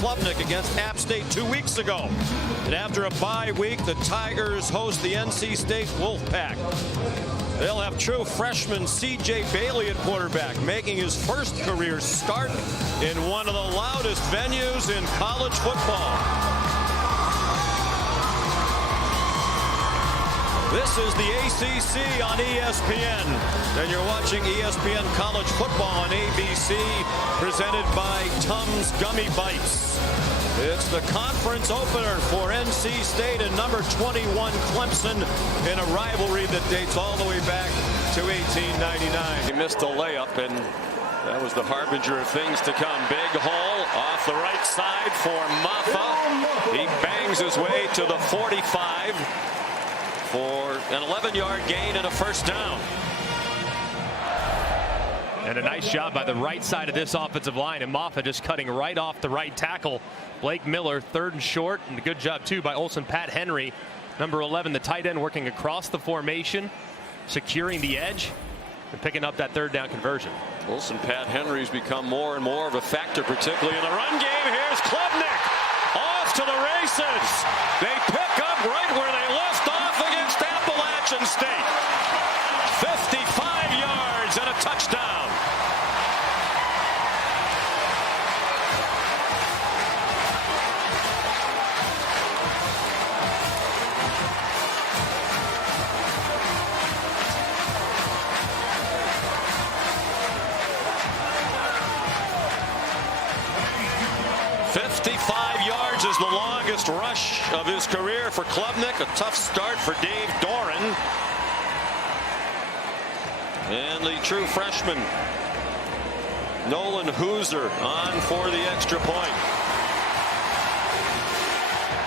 Klubnik against App State 2 weeks ago. And after a bye week, the Tigers host the NC State Wolfpack. They'll have true freshman CJ Bailey at quarterback, making his first career start in one of the loudest venues in college football. This is the ACC on ESPN, and you're watching ESPN College Football on ABC, presented by Tums Gummy Bites. It's the conference opener for NC State and number 21 Clemson in a rivalry that dates all the way back to 1899. He missed a layup, and that was the harbinger of things to come. Big hole off the right side for Maffa. He bangs his way to the 45. For an 11-yard gain and a first down. And a nice job by the right side of this offensive line, and Maffa just cutting right off the right tackle. Blake Miller, 3rd and short, and a good job too by Olsen Pat Henry, number 11, the tight end, working across the formation, securing the edge and picking up that 3rd down conversion. Olsen Pat Henry's become more and more of a factor, particularly in the run game. Here's Klubnik off to the races. They pick up right where they left off against Appalachian State. 55 yards and a touchdown. Is the longest rush of his career for Klubnik. A tough start for Dave Doran. And the true freshman, Nolan Hooser, on for the extra point.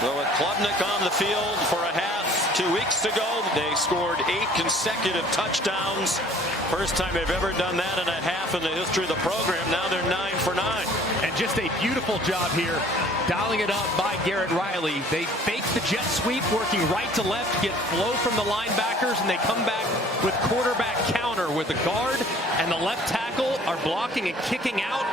So with Klubnik on the field for a half 2 weeks ago, they scored 8 consecutive touchdowns. First time they've ever done that in a half in the history of the program. Now they're 9 for 9. And just a beautiful job here, dialing it up by Garrett Riley. They fake the jet sweep, working right to left, get flow from the linebackers, and they come back with quarterback counter with the guard and the left tackle are blocking and kicking out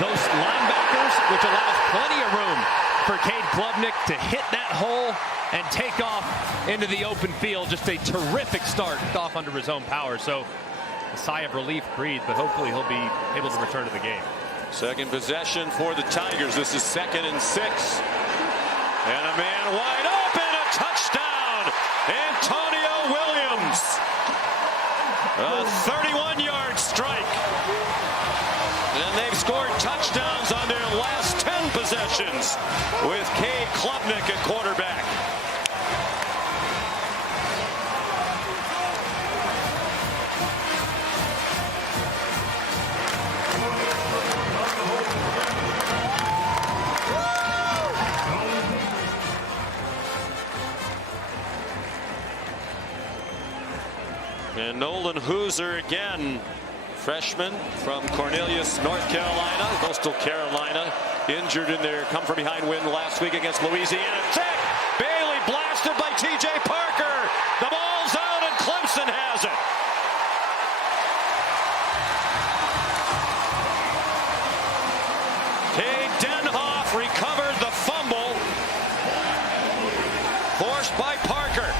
those linebackers, which allows plenty of room for Cade Klubnik to hit that hole and take off into the open field. Just a terrific start off under his own power. So a sigh of relief breathed, but hopefully he'll be able to return to the game. Second possession for the Tigers. This is 2nd and 6. And a man wide open, a touchdown. Antonio Williams. A 31-yard strike. And they've scored touchdowns on their last 10 possessions with Cade Klubnik at quarterback. And Nolan Hooser again, freshman from Cornelius, North Carolina, Coastal Carolina, injured in their come-from-behind win last week against Louisiana Tech. Bailey blasted by T.J. Parker. The ball's out and Clemson has it. Cade Denhoff recovered the fumble forced by Parker.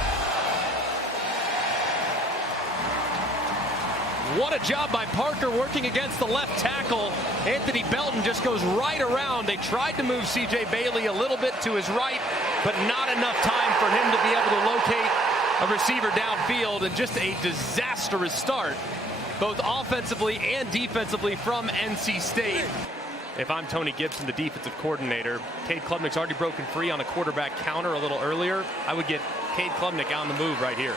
What a job by Parker working against the left tackle. Anthony Belton just goes right around. They tried to move C.J. Bailey a little bit to his right, but not enough time for him to be able to locate a receiver downfield, and just a disastrous start, both offensively and defensively from NC State. If I'm Tony Gibson, the defensive coordinator, Cade Klubnik's already broken free on a quarterback counter a little earlier. I would get Cade Klubnik on the move right here.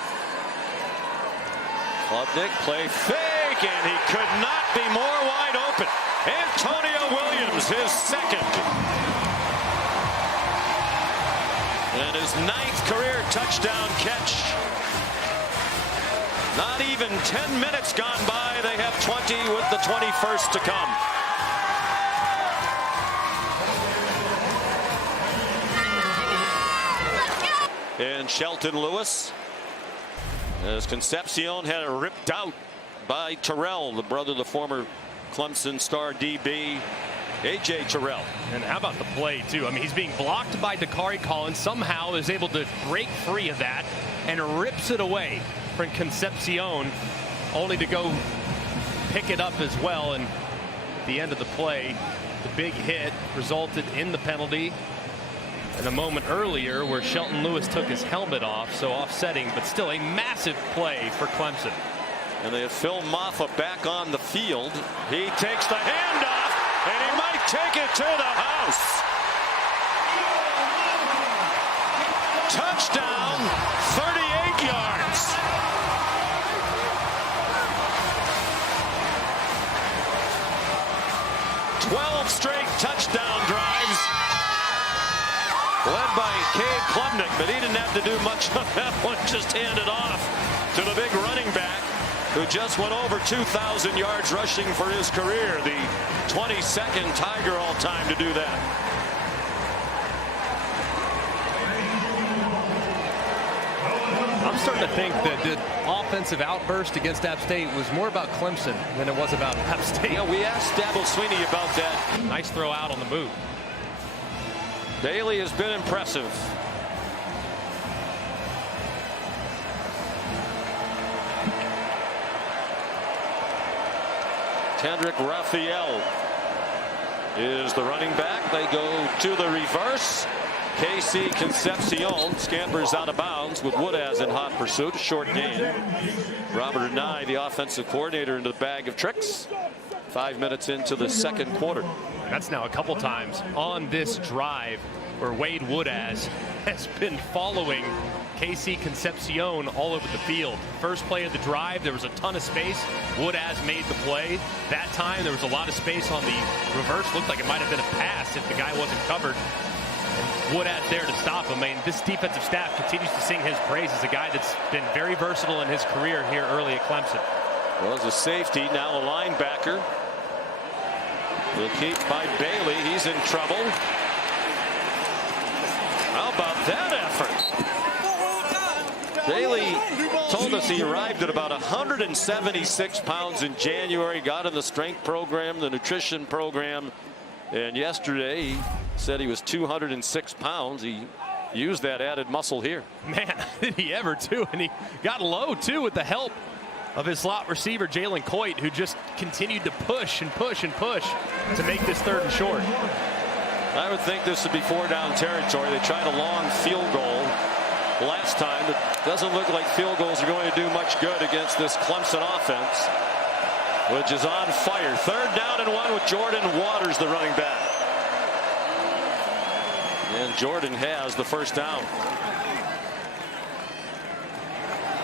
Klubnik play fake, and he could not be more wide open. Antonio Williams, his 2nd. And his 9th career touchdown catch. Not even 10 minutes gone by. They have 20 with the 21st to come. And Shelton Lewis, as Concepcion had it ripped out by Terrell, the brother of the former Clemson star DB. A.J. Terrell. And how about the play, too? I mean, he's being blocked by Dakari Collins, somehow is able to break free of that and rips it away from Concepcion, only to go pick it up as well. And at the end of the play, the big hit resulted in the penalty. And a moment earlier where Shelton Lewis took his helmet off, so offsetting, but still a massive play for Clemson. And they have Phil Maffa back on the field. He takes the handoff, and he might take it to the house. Touchdown, 38 yards. Straight touchdown drives led by Cade Klubnik, but he didn't have to do much on that one. Just handed off to the big running back who just went over 2,000 yards rushing for his career, the 22nd Tiger all time to do that. I'm starting to think that the offensive outburst against App State was more about Clemson than it was about App State. Yeah, we asked Dabo Sweeney about that. Nice throw out on the move. Bailey has been impressive. Tendrick Raphael is the running back. They go to the reverse. KC Concepcion scampers out of bounds with Woodaz in hot pursuit. A short gain. Robert Anai, the offensive coordinator, into the bag of tricks. 5 minutes into the second quarter. That's now a couple times on this drive where Wade Woodaz has been following KC Concepcion all over the field. First play of the drive, there was a ton of space. Woodaz made the play. That time there was a lot of space on the reverse. Looked like it might have been a pass if the guy wasn't covered. Woodaz there to stop him. I mean, this defensive staff continues to sing his praise as a guy that's been very versatile in his career here early at Clemson. Was a safety, now a linebacker. Will keep by Bailey. He's in trouble. How about that effort? Bailey told us he arrived at about 176 pounds in January, got in the strength program, the nutrition program, and yesterday he said he was 206 pounds. He used that added muscle here. Man, did he ever, too? And he got low, too, with the help of his slot receiver, Jalen Coit, who just continued to push and push and push to make this 3rd and short. I would think this would be 4-down territory. They tried a long field goal last time. It doesn't look like field goals are going to do much good against this Clemson offense, which is on fire. 3rd down and 1 with Jordan Waters, the running back. And Jordan has the first down.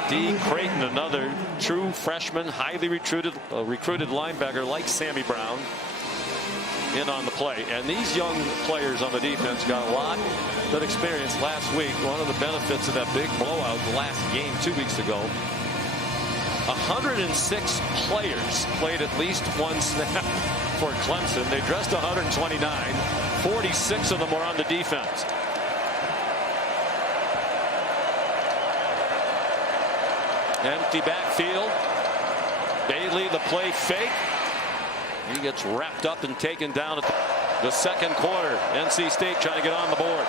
D. Creighton, another true freshman, highly recruited linebacker like Sammy Brown, in on the play. And these young players on the defense got a lot of experience last week. One of the benefits of that big blowout the last game 2 weeks ago, 106 players played at least one snap for Clemson. They dressed 129. 46 of them were on the defense. Empty backfield. Bailey, the play fake. He gets wrapped up and taken down at the second quarter. NC State trying to get on the board.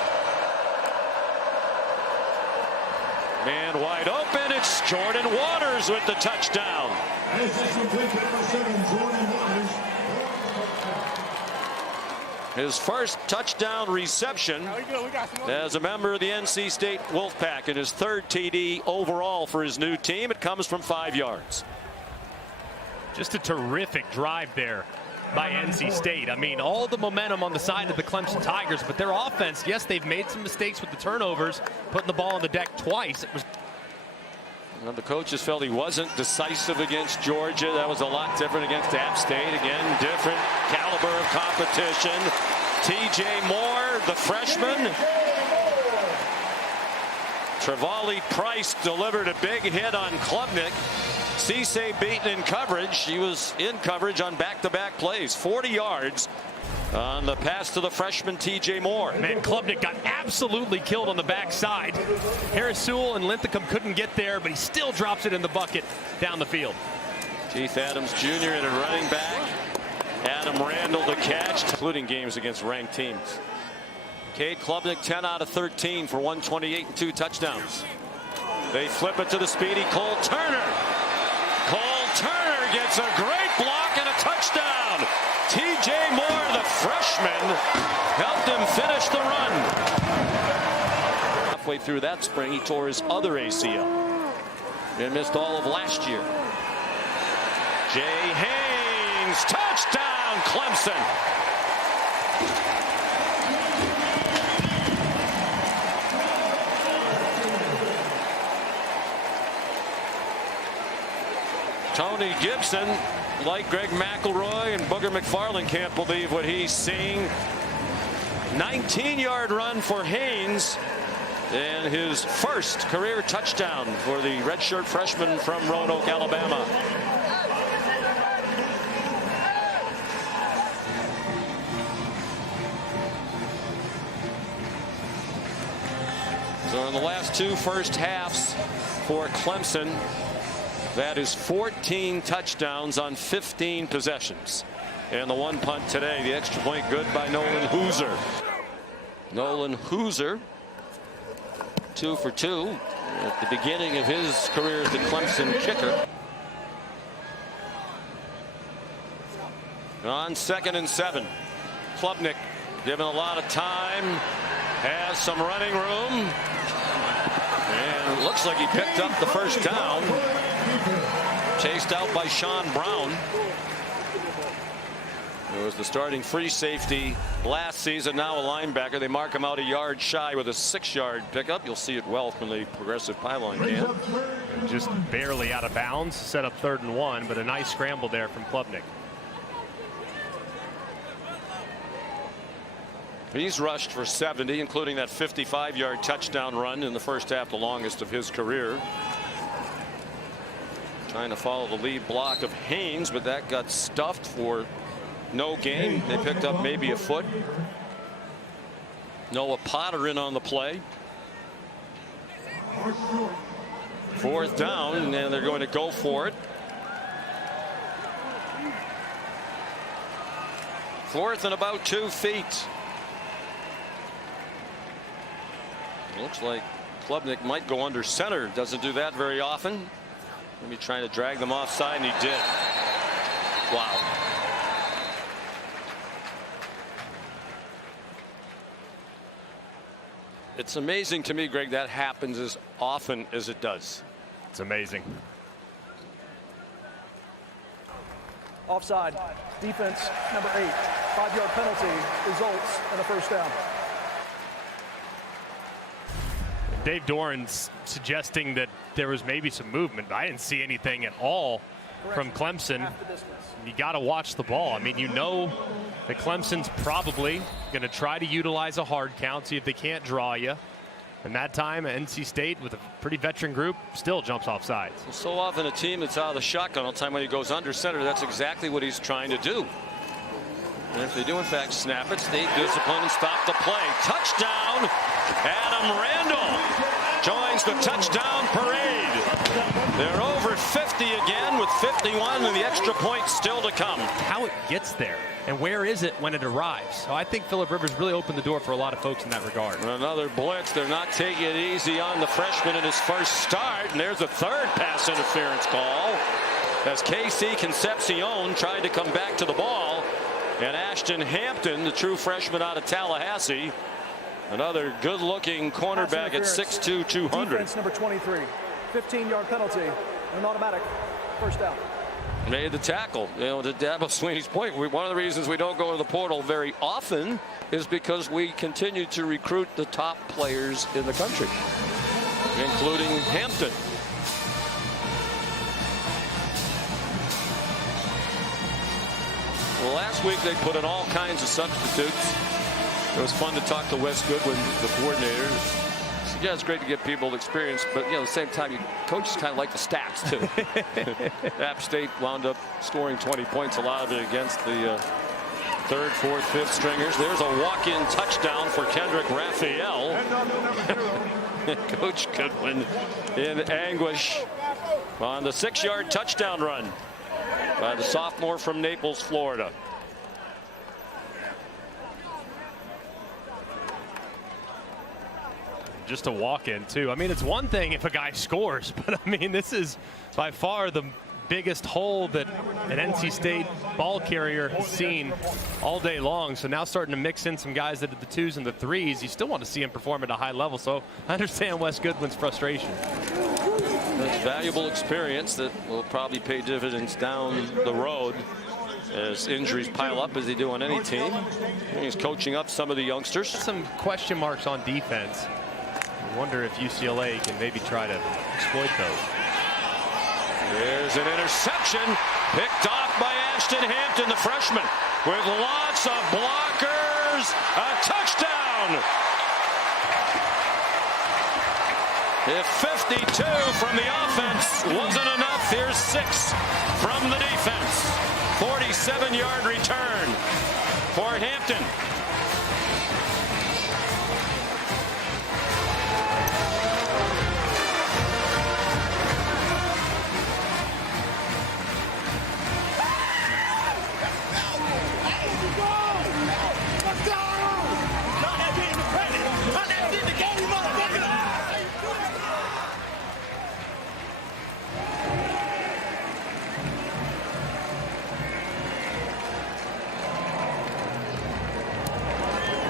Man wide open. It's Jordan Waters with the touchdown. His first touchdown reception as a member of the NC State Wolfpack, and his 3rd TD overall for his new team. It comes from 5 yards. Just a terrific drive there by NC State. I mean, all the momentum on the side of the Clemson Tigers, but their offense, yes, they've made some mistakes with the turnovers, putting the ball on the deck twice. It was. Well, the coaches felt he wasn't decisive against Georgia. That was a lot different against App State. Again, different caliber of competition. TJ Moore, the freshman. Travali Price delivered a big hit on Klubnik. Cisse beaten in coverage. He was in coverage on back-to-back plays. 40 yards on the pass to the freshman TJ Moore. Man, Klubnik got absolutely killed on the backside. Harris Sewell and Linthicum couldn't get there, but he still drops it in the bucket down the field. Keith Adams Jr. in a running back. Adam Randall to catch, including games against ranked teams. Cade Klubnik 10 out of 13 for 128 and 2 touchdowns. They flip it to the speedy Cole Turner. Cole Turner gets a great block and a touchdown. TJ Moore, the freshman, helped him finish the run. Halfway through that spring, he tore his other ACL and missed all of last year. Jay Haynes, touchdown, Clemson. Tony Gibson, like Greg McElroy and Booger McFarland, can't believe what he's seeing. 19-yard run for Haynes and his first career touchdown for the redshirt freshman from Roanoke, Alabama. So in the last two first halves for Clemson, that is 14 touchdowns on 15 possessions. And the one punt today, the extra point good by Nolan Hooser. Nolan Hooser, 2 for 2 at the beginning of his career as the Clemson kicker. On 2nd and 7, Klubnik given a lot of time, has some running room, and it looks like he picked up the first down. Chased out by Sean Brown, who was the starting free safety last season, now a linebacker. They mark him out a yard shy with a 6-yard pickup. You'll see it well from the progressive pylon cam. Just barely out of bounds, set up 3rd and 1, but a nice scramble there from Klubnik. He's rushed for 70, including that 55-yard touchdown run in the first half, the longest of his career. Trying to follow the lead block of Haynes, but that got stuffed for no gain. They picked up maybe a foot. Noah Potter in on the play. 4th down, and they're going to go for it. 4th and about 2 feet. Looks like Klubnik might go under center. Doesn't do that very often. Maybe trying to drag them offside, and he did. Wow. It's amazing to me, Greg, that happens as often as it does. It's amazing. Offside. Defense number 8. 5-yard penalty results in a first down. Dave Doran's suggesting that there was maybe some movement. I didn't see anything at all from Clemson. You got to watch the ball. I mean, you know that Clemson's probably going to try to utilize a hard count, see if they can't draw you. And that time, NC State, with a pretty veteran group, still jumps off sides. So often a team that's out of the shotgun all the time when he goes under center, that's exactly what he's trying to do. And if they do, in fact, snap it, stay disciplined and stop the play. Touchdown, Adam Randall joins the touchdown parade. They're over 50 again with 51 and the extra point still to come. How it gets there and where is it when it arrives. So I think Phillip Rivers really opened the door for a lot of folks in that regard. Another blitz. They're not taking it easy on the freshman in his first start. And there's a 3rd pass interference call as KC Concepcion tried to come back to the ball. And Ashton Hampton, the true freshman out of Tallahassee, another good-looking cornerback at 6'2", 200. Defense number 23. 15-yard penalty and an automatic first down. Made the tackle. You know, to Dabo Swinney's point, one of the reasons we don't go to the portal very often is because we continue to recruit the top players in the country, including Hampton. Well, last week they put in all kinds of substitutes. It was fun to talk to Wes Goodwin, the coordinator. So, yeah, it's great to get people experience, but, you know, at the same time, coaches kind of like the stats, too. App State wound up scoring 20 points, a lot of it against the 3rd, 4th, 5th stringers. There's a walk-in touchdown for Kendrick Raphael. Coach Goodwin in anguish on the 6-yard touchdown run by the sophomore from Naples, Florida. just a walk-in, too. I mean, it's one thing if a guy scores, but I mean, this is by far the biggest hole that an NC State ball carrier has seen all day long. So now starting to mix in some guys that did the 2s and the 3s. You still want to see him perform at a high level. So I understand Wes Goodwin's frustration. That's valuable experience that will probably pay dividends down the road as injuries pile up, as they do on any team. He's coaching up some of the youngsters. Some question marks on defense. I wonder if UCLA can maybe try to exploit those. There's an interception picked off by Ashton Hampton, the freshman, with lots of blockers. A touchdown. If 52 from the offense wasn't enough, here's 6 from the defense. 47-yard return for Hampton.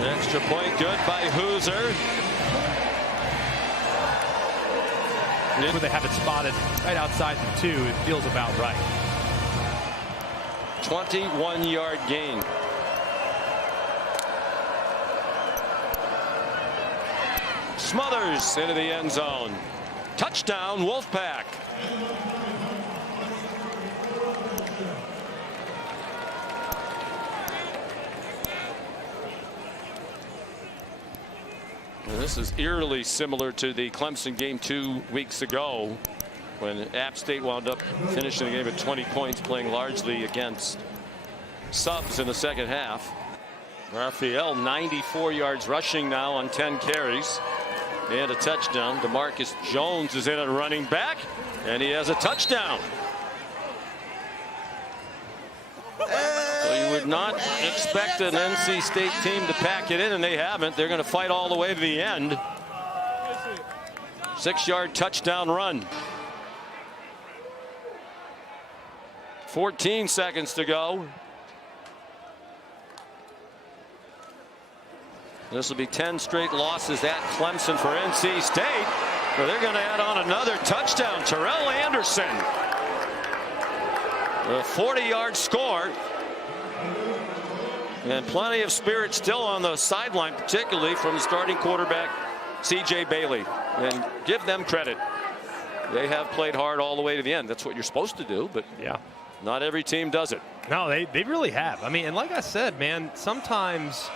Extra point good by Hooser. Where they have it spotted right outside the 2, it feels about right. 21-yard gain. Smothers into the end zone. Touchdown, Wolfpack. This is eerily similar to the Clemson game 2 weeks ago, when App State wound up finishing the game at 20 points, playing largely against subs in the second half. Raphael, 94 yards rushing now on 10 carries and a touchdown. DeMarcus Jones is in at running back, and he has a touchdown. So you would not expect an NC State team to pack it in, and they haven't. They're going to fight all the way to the end. 6-yard touchdown run. 14 seconds to go. This will be 10 straight losses at Clemson for NC State, where they're going to add on another touchdown. Terrell Anderson, a 40-yard score. And plenty of spirit still on the sideline, particularly from the starting quarterback, C.J. Bailey. And give them credit. They have played hard all the way to the end. That's what you're supposed to do, but yeah, not every team does it. No, they really have. I mean, and like I said, man, sometimes,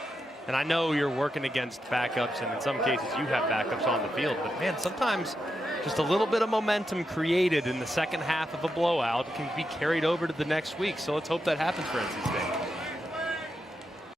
and I know you're working against backups, and in some cases you have backups on the field, but man, sometimes just a little bit of momentum created in the second half of a blowout can be carried over to the next week. So let's hope that happens for NC State.